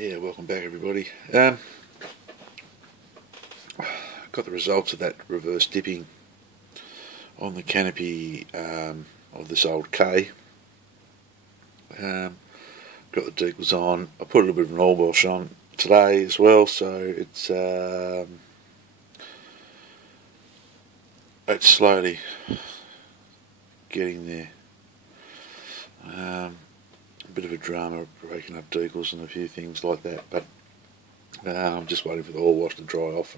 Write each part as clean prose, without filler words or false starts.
Yeah, welcome back everybody. Got the results of that reverse dipping on the canopy of this old K. Got the decals on. I put a little bit of an oil wash on today as well, so it's slowly getting there. A bit of a drama breaking up decals and a few things like that, but I'm just waiting for the oil wash to dry off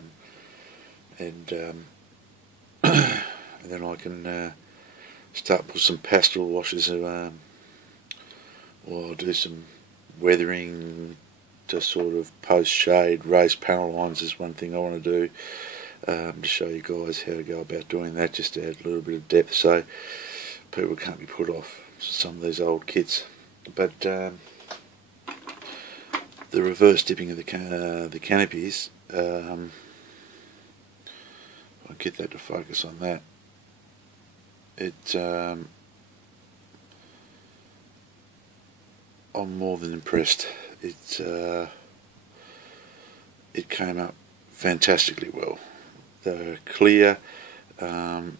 and then I can start put some pastel washes, or I'll do some weathering to sort of post shade. Raised panel lines is one thing I want to do, to show you guys how to go about doing that, just to add a little bit of depth so people can't be put off some of these old kits. But the reverse dipping of the canopies, I'll get that to focus on that. I'm more than impressed. It came up fantastically well. They're clear. The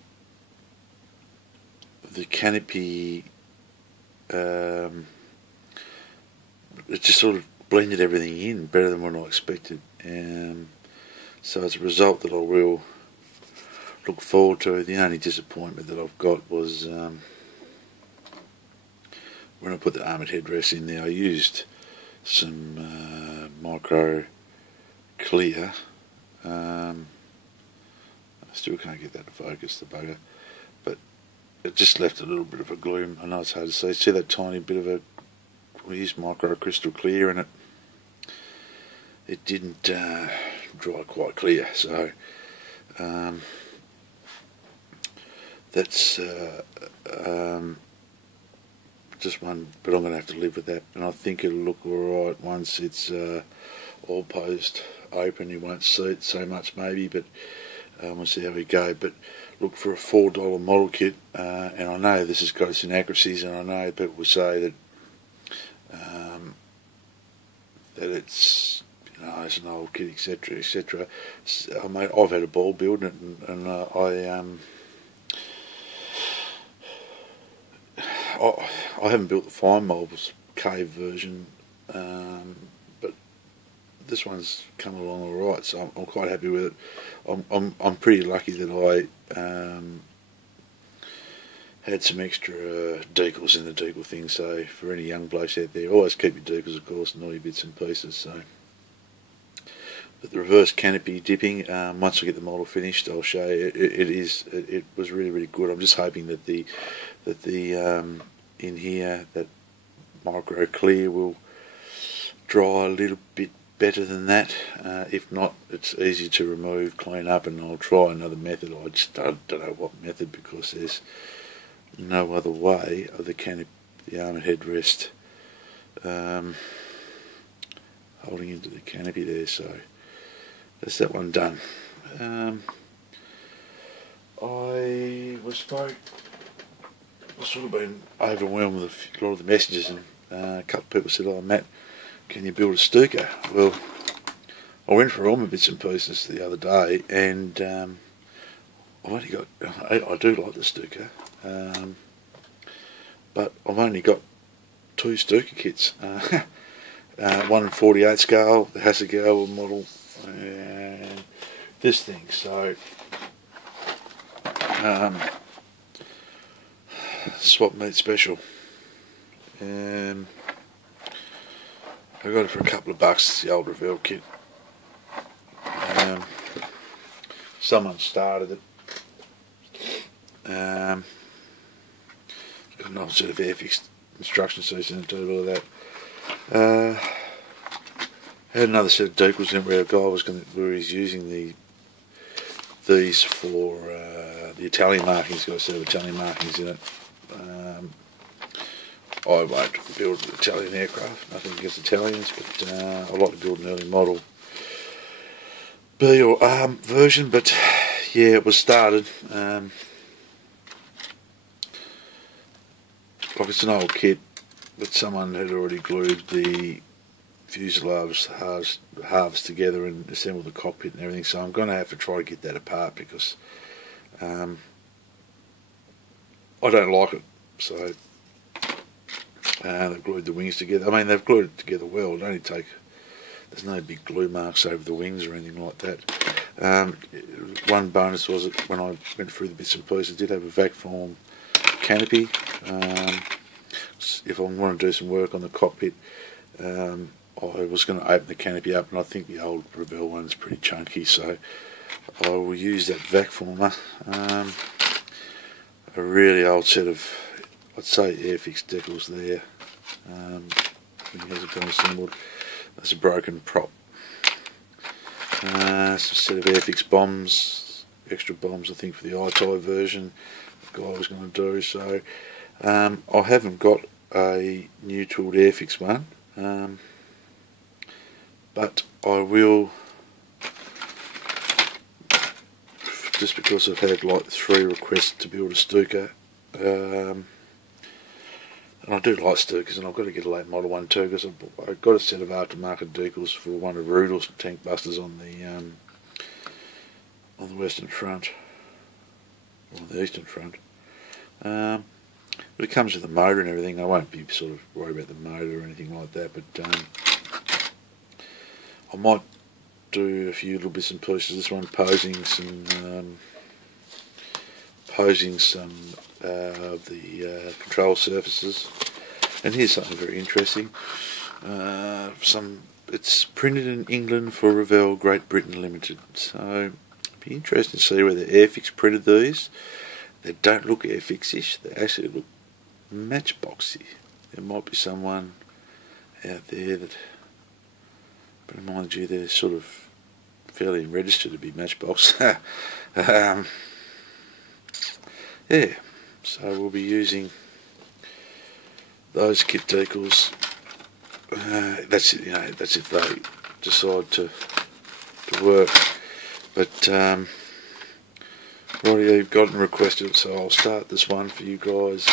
canopy, it just sort of blended everything in better than what I expected, so as a result that I will look forward to. The only disappointment that I've got was when I put the armoured headrest in there, I used some micro clear. I still can't get that to focus, the bugger, but it just left a little bit of a gloom. I know it's hard to see. See that tiny bit of we used micro crystal clear in it. It didn't dry quite clear, so that's just one, but I'm going to have to live with that, and I think it'll look alright once it's all posed open. You won't see it so much maybe, but we'll see how we go. But look for a $4 model kit, and I know this has got its inaccuracies, and I know people will say that that it's, it's an old kit, etc., etc. I've had a ball building it, and I haven't built the fine molds cave version, but this one's come along alright, so I'm quite happy with it. I'm pretty lucky that I had some extra decals in the decal thing, so for any young blokes out there, always keep your decals, of course, and all your bits and pieces. So, but the reverse canopy dipping, once I get the model finished, I'll show you. It was really, really good. I'm just hoping that the in here, that micro clear will dry a little bit better than that. If not, it's easy to remove, clean up, and I'll try another method. I just don't know what method, because there's no other way of the armoured headrest holding into the canopy there. So that's that one done. I've sort of been overwhelmed with a lot of the messages, and a couple of people said, "Oh, Matt, can you build a Stuka?" Well, I went for all my bits and pieces the other day, and I've only got, I do like the Stuka, but I've only got 2 Stuka kits. One 48 scale, the Hasegawa model, and this thing. So swap meet special. I got it for a couple of bucks. It's the old Revell kit. Someone started it. Got an old set of airfix instruction sheets in it, do all of that. Had another set of decals in it where a guy where he's using these for the Italian markings. Got a set of Italian markings in it. I won't build an Italian aircraft, nothing against Italians, but I like to build an early model B or A version. But yeah, it was started. Like, it's an old kit, but someone had already glued the fuselage halves together and assemble the cockpit and everything, so I'm going to have to try to get that apart because I don't like it. So they've glued the wings together. I mean, they've glued it together well. It only there's no big glue marks over the wings or anything like that. One bonus was that when I went through the bits and pieces, I did have a vac form canopy. If I want to do some work on the cockpit, I was going to open the canopy up, and I think the old Revell one's pretty chunky, so I will use that vac former. A really old set of, I'd say, Airfix decals there. It hasn't been assembled. That's a broken prop. It's a set of Airfix bombs, extra bombs I think for the I-Tie version the guy was going to do. So I haven't got a new tooled Airfix one, but I will, just because I've had like 3 requests to build a Stuka, and I do like Stukas, and I've got to get a late model one too, because I've got a set of aftermarket decals for one of Rudel's tank busters on the Western Front, or the Eastern Front. But it comes with the motor and everything. I won't be sort of worried about the motor or anything like that, but I might do a few little bits and pieces. This one posing some of the control surfaces. And here's something very interesting. It's printed in England for Revell Great Britain Limited. So it'd be interesting to see whether Airfix printed these. They don't look Airfix-ish. They actually look Matchboxy. There might be someone out there that, but mind you, they're sort of fairly registered to be Matchbox. Yeah, so we'll be using those kit decals. That's it, that's if they decide to work. But already you've gotten requested, so I'll start this one for you guys.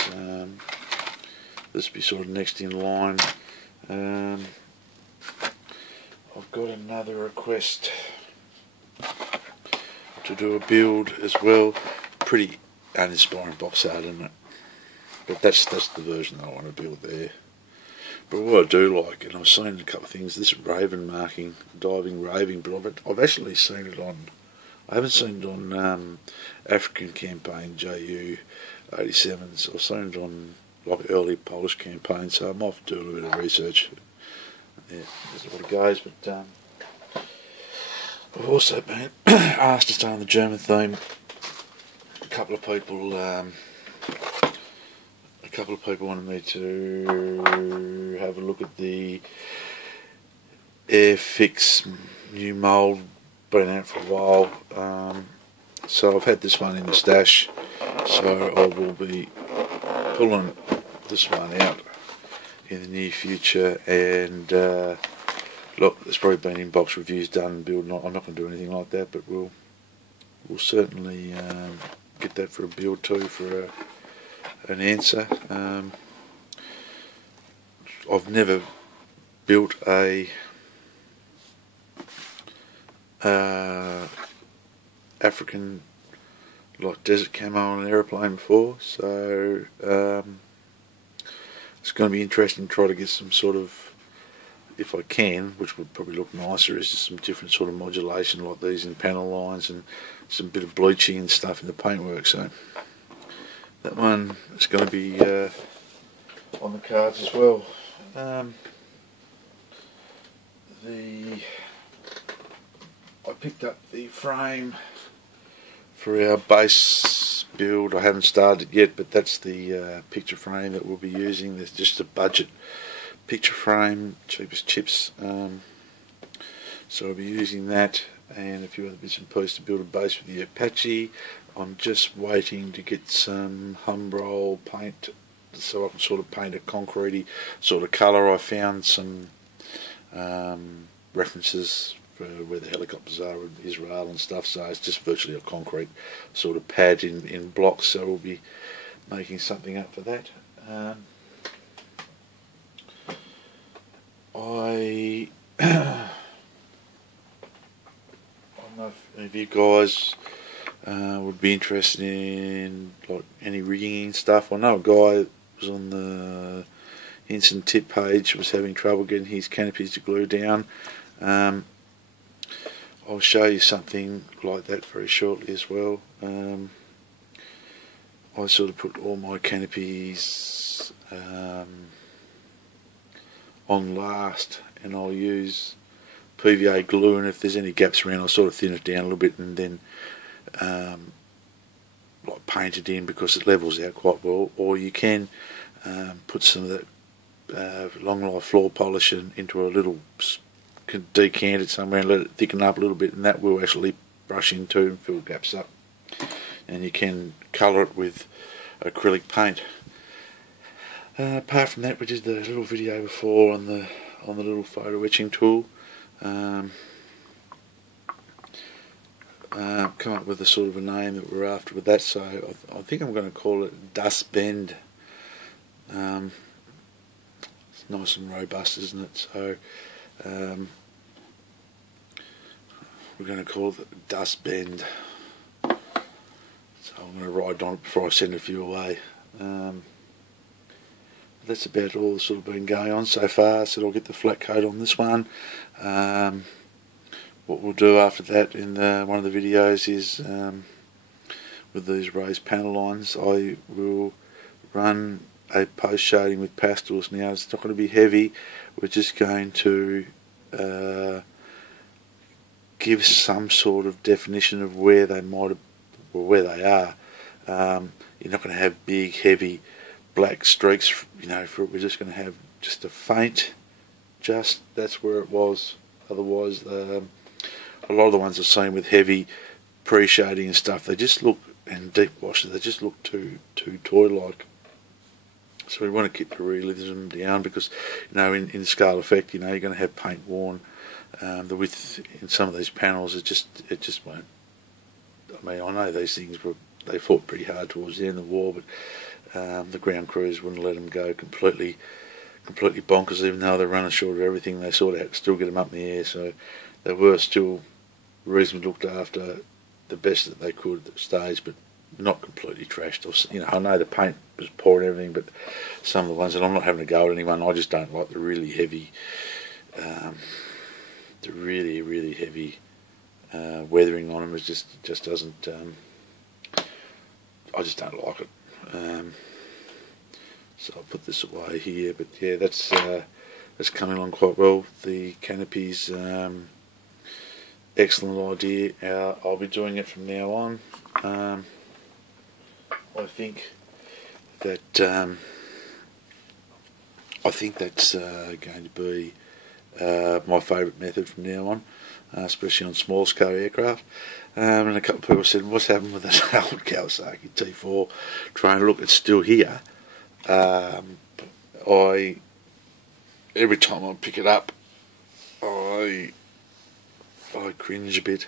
This will be sort of next in line. I've got another request to do a build as well. Pretty uninspiring box art, isn't it? But that's the version that I want to build there. But what I do like, and I've seen a couple of things, this raven marking, diving raven, but I've actually seen it on, I haven't seen it on African campaign JU-87s. I've seen it on like early Polish campaigns, so I might have to do a little bit of research. Yeah, that's what it goes. But I've also been asked to stay on the German theme. A couple of people wanted me to have a look at the Airfix new mould, been out for a while. So I've had this one in the stash, so I will be pulling this one out in the near future. And look, there's probably been inbox reviews done, build. I'm not going to do anything like that, but we'll certainly get that for a build too, for an answer. I've never built a African like desert camo on an aeroplane before, so it's going to be interesting to try to get some sort of, if I can, which would probably look nicer, is some different sort of modulation like these in panel lines and some bit of bleaching and stuff in the paintwork. So that one is going to be on the cards as well. I picked up the frame for our base build. I haven't started it yet, but that's the picture frame that we'll be using. There's just a budget picture frame, cheapest chips. So I'll be using that and a few other bits and pieces to build a base for the Apache. I'm just waiting to get some Humbrol paint so I can sort of paint a concretey sort of colour. I found some references for where the helicopters are in Israel and stuff, so it's just virtually a concrete sort of pad in blocks, so we'll be making something up for that. I I don't know if any of you guys would be interested in like any rigging and stuff. I know a guy was on the Instant Tip page was having trouble getting his canopies to glue down. I'll show you something like that very shortly as well. I sort of put all my canopies on last, and I'll use PVA glue, and if there's any gaps around I'll sort of thin it down a little bit and then like paint it in because it levels out quite well. Or you can put some of that long life floor polish into a little, decant it somewhere and let it thicken up a little bit, and that will actually brush into and fill gaps up. And you can colour it with acrylic paint. Apart from that, we did the little video before on the little photo etching tool. Come up with a sort of a name that we're after with that, so I think I'm going to call it Dust Bend. It's nice and robust, isn't it? So we're going to call it Dust Bend. So I'm going to write on it before I send a few away. That's about all that's sort of been going on so far. So I'll get the flat coat on this one. What we'll do after that in one of the videos is with these raised panel lines, I will run a post shading with pastels. Now it's not going to be heavy. We're just going to give some sort of definition of where they might have, or where they are. You're not going to have big, heavy black streaks, you know. We're just going to have just a faint. That's where it was. Otherwise, a lot of the ones I've seen with heavy pre-shading and stuff, they just look, and deep washes, they just look too toy-like. So we want to keep the realism down because, you know, in scale effect, you know, you're going to have paint worn. The width in some of these panels, it just won't. I mean, I know these things they fought pretty hard towards the end of the war, but the ground crews wouldn't let them go completely bonkers. Even though they're running short of everything, they sort of had to still get them up in the air. So they were still reasonably looked after, the best that they could at the stage, but not completely trashed. Or, you know, I know the paint was poor and everything, but some of the ones, and I'm not having a go at anyone, I just don't like the really heavy, really heavy weathering on them. It just doesn't. I just don't like it. So I'll put this away here. But yeah, that's coming along quite well. The canopy's excellent idea. I'll be doing it from now on. I think that's going to be my favourite method from now on, especially on small scale aircraft. And a couple of people said, "What's happened with this old Kawasaki T4 trainer? Look, it's still here." Every time I pick it up, I cringe a bit.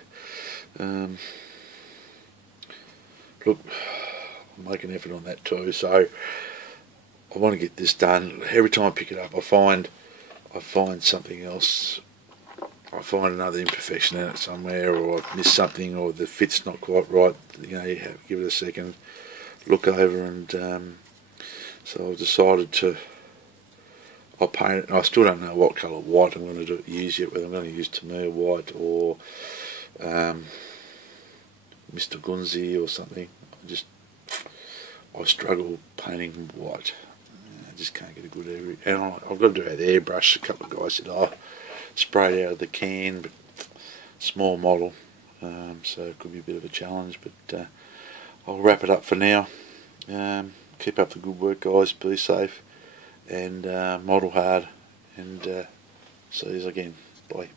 Look, I make an effort on that too, so I want to get this done. Every time I pick it up, I find something else. I find another imperfection in it somewhere, or I've missed something, or the fit's not quite right. You know, you have to give it a second look over, and so I've decided I'll paint it. And I still don't know what colour white I'm going to use yet, whether I'm going to use Tamiya white or Mr. Gunzi or something. I struggle painting white. I just can't get a good airbrush. And I've got to do it with airbrush. A couple of guys said, spray it out of the can, but small model, so it could be a bit of a challenge. But I'll wrap it up for now. Keep up the good work, guys. Be safe and model hard. And see you again. Bye.